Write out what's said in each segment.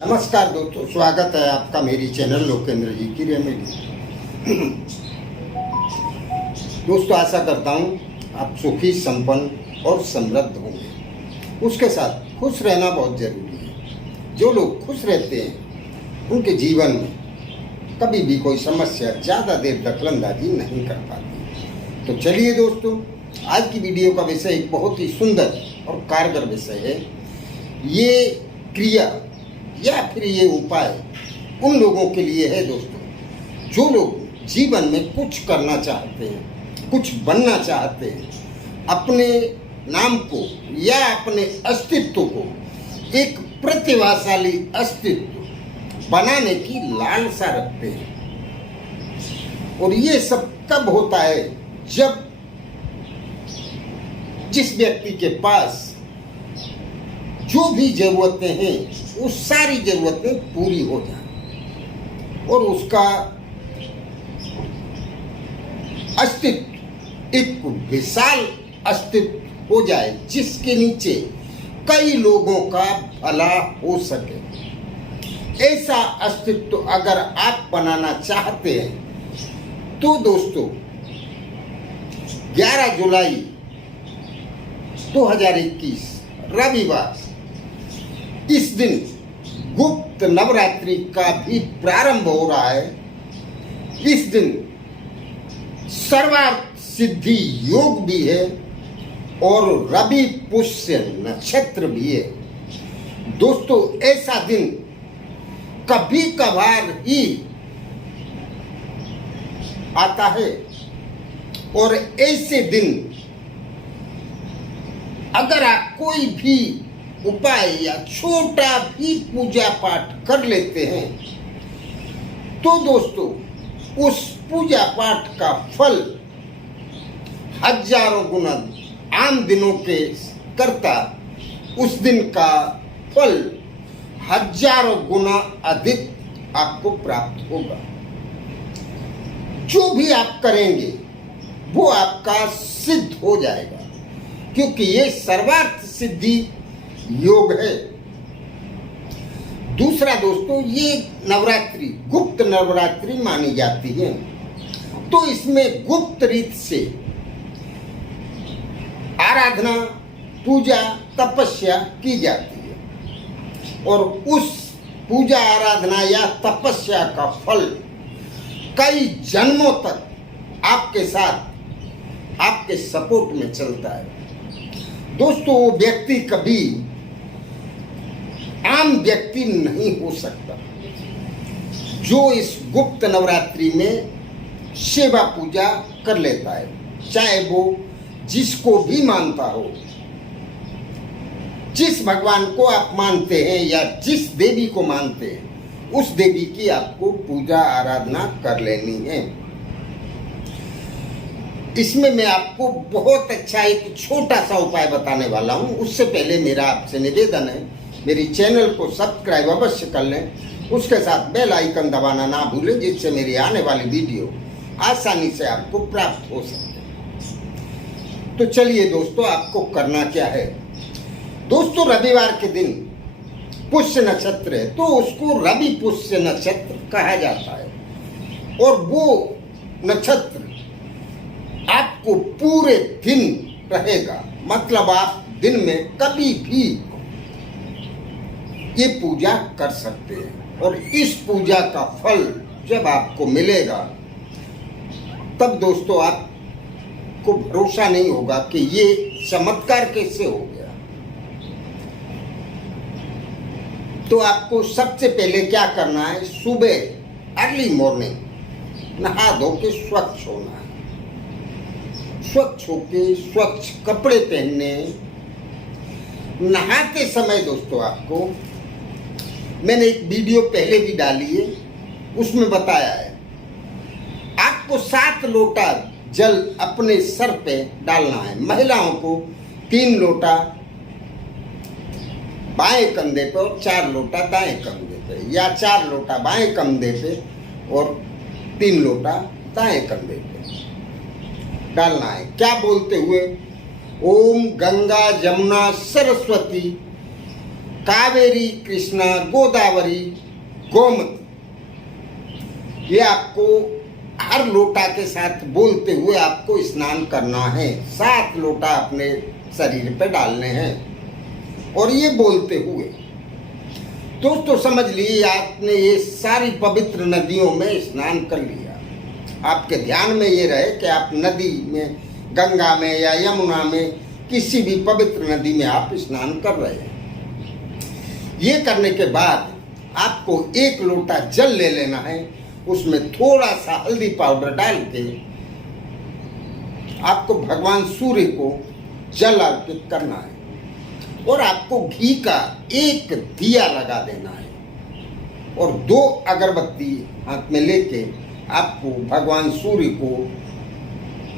नमस्कार दोस्तों, स्वागत है आपका मेरी चैनल लोकेंद्र जी की रेमेडी। दोस्तों, आशा करता हूँ आप सुखी, संपन्न और समृद्ध होंगे। उसके साथ खुश रहना बहुत जरूरी है। जो लोग खुश रहते हैं उनके जीवन में कभी भी कोई समस्या ज़्यादा देर दखलंदाजी नहीं कर पाती। तो चलिए दोस्तों, आज की वीडियो का विषय एक बहुत ही सुंदर और कारगर विषय है। ये क्रिया या फिर ये उपाय उन लोगों के लिए है दोस्तों, जो लोग जीवन में कुछ करना चाहते हैं, कुछ बनना चाहते हैं, अपने नाम को या अपने अस्तित्व को एक प्रतिभाशाली अस्तित्व बनाने की लालसा रखते हैं। और ये सब तब होता है जब जिस व्यक्ति के पास जो भी जरूरतें हैं वो सारी जरूरतें पूरी हो जाए और उसका अस्तित्व एक विशाल अस्तित्व हो जाए, जिसके नीचे कई लोगों का भला हो सके। ऐसा अस्तित्व अगर आप बनाना चाहते हैं तो दोस्तों 11 जुलाई 2021 रविवार, इस दिन गुप्त नवरात्रि का भी प्रारंभ हो रहा है। इस दिन सर्वार्थ सिद्धि योग भी है और रवि पुष्य नक्षत्र भी है। दोस्तों, ऐसा दिन कभी कभार ही आता है और ऐसे दिन अगर आप कोई भी उपाय या छोटा भी पूजा पाठ कर लेते हैं तो दोस्तों उस पूजा पाठ का फल हजारों गुना आम दिनों के करता उस दिन का फल हजारों गुना अधिक आपको प्राप्त होगा। जो भी आप करेंगे वो आपका सिद्ध हो जाएगा, क्योंकि ये सर्वार्थ सिद्धि योग है। दूसरा दोस्तों, ये नवरात्रि गुप्त नवरात्रि मानी जाती है, तो इसमें गुप्त रीत से आराधना, पूजा, तपस्या की जाती है और उस पूजा, आराधना या तपस्या का फल कई जन्मों तक आपके साथ, आपके सपोर्ट में चलता है। दोस्तों, वो व्यक्ति कभी आम व्यक्ति नहीं हो सकता जो इस गुप्त नवरात्रि में सेवा पूजा कर लेता है, चाहे वो जिसको भी मानता हो। जिस भगवान को आप मानते हैं या जिस देवी को मानते हैं, उस देवी की आपको पूजा आराधना कर लेनी है। इसमें मैं आपको बहुत अच्छा एक छोटा सा उपाय बताने वाला हूं। उससे पहले मेरा आपसे निवेदन है, मेरी चैनल को सब्सक्राइब अवश्य कर लें, उसके साथ बेल आइकन दबाना ना भूलें, जिससे मेरी आने वाली वीडियो आसानी से आपको प्राप्त हो सके। तो चलिए दोस्तों, आपको करना क्या है। दोस्तों, रविवार के दिन पुष्य नक्षत्र है, तो उसको रवि पुष्य नक्षत्र कहा जाता है और वो नक्षत्र आपको पूरे दिन रहेगा। मतलब आप दिन में कभी भी ये पूजा कर सकते हैं और इस पूजा का फल जब आपको मिलेगा तब दोस्तों आपको भरोसा नहीं होगा कि ये चमत्कार कैसे हो गया। तो आपको सबसे पहले क्या करना है, सुबह अर्ली मॉर्निंग नहा धो के स्वच्छ होना है। स्वच्छ होके स्वच्छ कपड़े पहनने। नहाते समय दोस्तों आपको, मैंने एक वीडियो पहले भी डाली है, उसमें बताया है, आपको 7 लोटा जल अपने सर पे डालना है। महिलाओं को 3 लोटा बाएं कंधे पे और 4 लोटा दाएं कंधे पे, या 4 लोटा बाएं कंधे पे और 3 लोटा दाएं कंधे पे डालना है। क्या बोलते हुए, ओम गंगा जमुना सरस्वती कावेरी, कृष्णा, गोदावरी, गोमती, ये आपको हर लोटा के साथ बोलते हुए आपको स्नान करना है। 7 लोटा अपने शरीर पे डालने हैं और ये बोलते हुए दोस्तों समझ लीजिए आपने ये सारी पवित्र नदियों में स्नान कर लिया। आपके ध्यान में ये रहे कि आप नदी में, गंगा में या यमुना में, किसी भी पवित्र नदी में आप स्नान कर रहे हैं। ये करने के बाद आपको 1 लोटा जल ले लेना है, उसमें थोड़ा सा हल्दी पाउडर डाल के आपको भगवान सूर्य को जल अर्पित करना है और आपको घी का 1 दिया लगा देना है और 2 अगरबत्ती हाथ में लेके आपको भगवान सूर्य को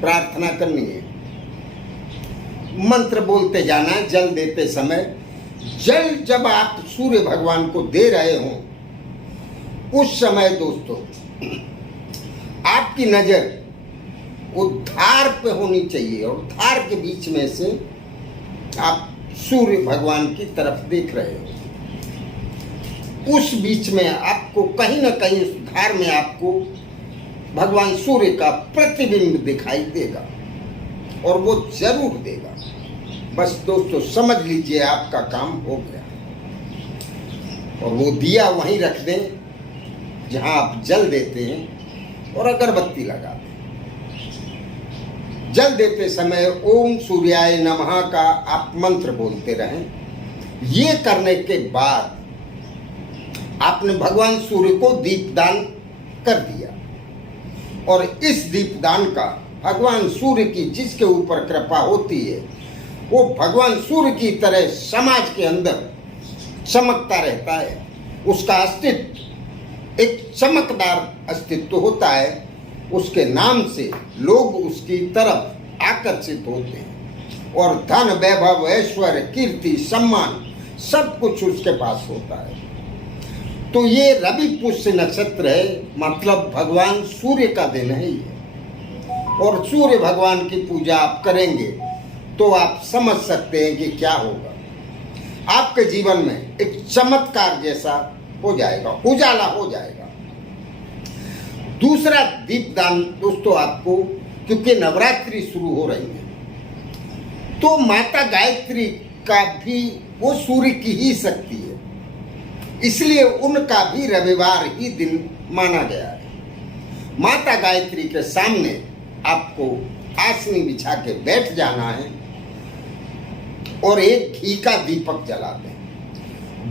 प्रार्थना करनी है। मंत्र बोलते जाना जल देते समय। जल जब आप सूर्य भगवान को दे रहे हो उस समय दोस्तों आपकी नजर वो धार पे होनी चाहिए और धार के बीच में से आप सूर्य भगवान की तरफ देख रहे हो। उस बीच में आपको कहीं ना कहीं उस धार में आपको भगवान सूर्य का प्रतिबिंब दिखाई देगा और वो जरूर देगा। बस दोस्तों समझ लीजिए आपका काम हो गया। और वो दिया वहीं रख दें जहां आप जल देते हैं और अगरबत्ती लगा दें। जल देते समय ओम सूर्याय नमः का आप मंत्र बोलते रहें। ये करने के बाद आपने भगवान सूर्य को दीपदान कर दिया और इस दीपदान का भगवान सूर्य की जिसके ऊपर कृपा होती है वो भगवान सूर्य की तरह समाज के अंदर चमकता रहता है। उसका अस्तित्व एक चमकदार अस्तित्व होता है। उसके नाम से लोग उसकी तरफ आकर्षित होते हैं और धन, वैभव, ऐश्वर्य, कीर्ति, सम्मान सब कुछ उसके पास होता है। तो ये रवि पुष्य नक्षत्र है, मतलब भगवान सूर्य का दिन है ये। और सूर्य भगवान की पूजा आप करेंगे तो आप समझ सकते हैं कि क्या होगा। आपके जीवन में एक चमत्कार जैसा हो जाएगा, उजाला हो जाएगा। दूसरा दीपदान दोस्तों आपको, क्योंकि नवरात्रि शुरू हो रही है तो माता गायत्री का भी वो सूर्य की ही शक्ति है, इसलिए उनका भी रविवार ही दिन माना गया है। माता गायत्री के सामने आपको आसनी बिछा के बैठ जाना है और एक घी का दीपक जला दें।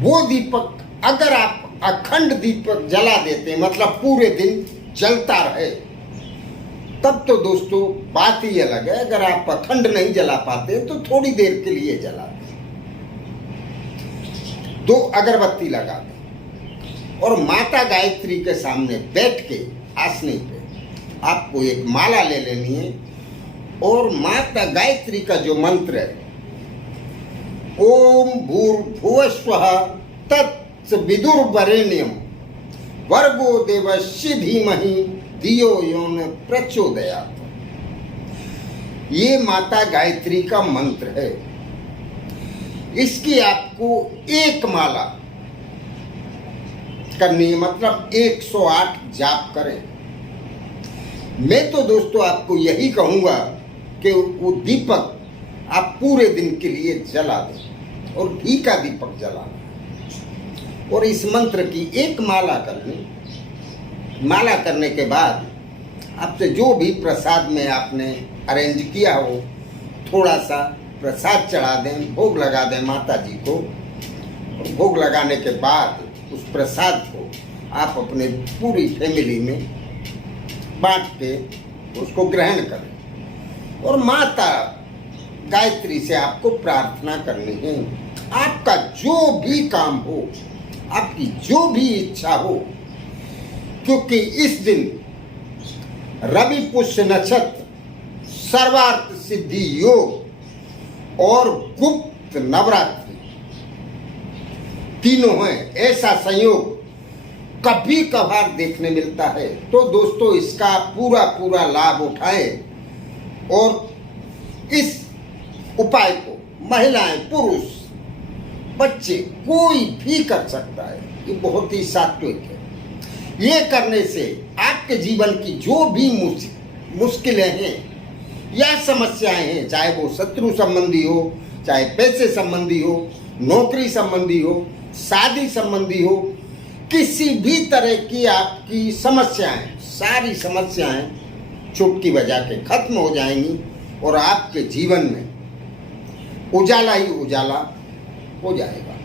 वो दीपक अगर आप अखंड दीपक जला देते, मतलब पूरे दिन जलता रहे, तब तो दोस्तों बात ही अलग है। अगर आप अखंड नहीं जला पाते तो थोड़ी देर के लिए जला दें, 2 अगरबत्ती लगा दें और माता गायत्री के सामने बैठ के आसनी पे आपको एक माला ले लेनी है और माता गायत्री का जो मंत्र है ओम भूर्भुवस्वः तत्सवितुर्वरेण्यं भर्गो देवस्य धीमहि धियो यो न प्रचोदयात्, ये माता गायत्री का मंत्र है। इसकी आपको 1 माला करनी है, मतलब 108 जाप करें। मैं तो दोस्तों आपको यही कहूंगा कि वो दीपक आप पूरे दिन के लिए जला दें और घी का दीपक जलाना और इस मंत्र की 1 माला करनी। माला करने के बाद आपसे जो भी प्रसाद में आपने अरेंज किया हो थोड़ा सा प्रसाद चढ़ा दें, भोग लगा दें माता जी को। और भोग लगाने के बाद उस प्रसाद को आप अपने पूरी फैमिली में बांट के उसको ग्रहण करें और माता गायत्री से आपको प्रार्थना करनी है। आपका जो भी काम हो, आपकी जो भी इच्छा हो, क्योंकि इस दिन रवि पुष्य नक्षत्र, सर्वार्थ सिद्धि योग और गुप्त नवरात्रि तीनों हैं। ऐसा संयोग कभी कभार देखने मिलता है। तो दोस्तों इसका पूरा लाभ उठाएं और इस उपाय को महिलाएं, पुरुष बच्चे, कोई भी कर सकता है। ये बहुत ही सात्विक है। ये करने से आपके जीवन की जो भी मुश्किलें हैं या समस्याएं हैं, चाहे वो शत्रु संबंधी हो, चाहे पैसे संबंधी हो, नौकरी संबंधी हो, शादी संबंधी हो, किसी भी तरह की आपकी समस्याएं, सारी समस्याएं चुटकी बजा के खत्म हो जाएंगी और आपके जीवन में उजाला ही उजाला हो जाएगा।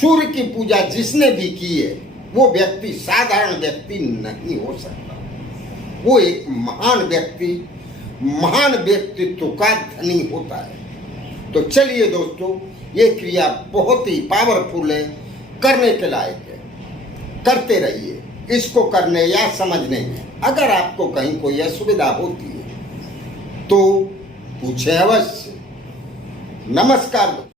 सूर्य की पूजा जिसने भी की है वो व्यक्ति साधारण व्यक्ति नहीं हो सकता। वो एक महान व्यक्तित्व का धनी होता है। तो चलिए दोस्तों, ये क्रिया बहुत ही पावरफुल है, करने के लायक है, करते रहिए। इसको करने या समझने में अगर आपको कहीं कोई असुविधा होती है तो पूछें अवश्य। नमस्कार।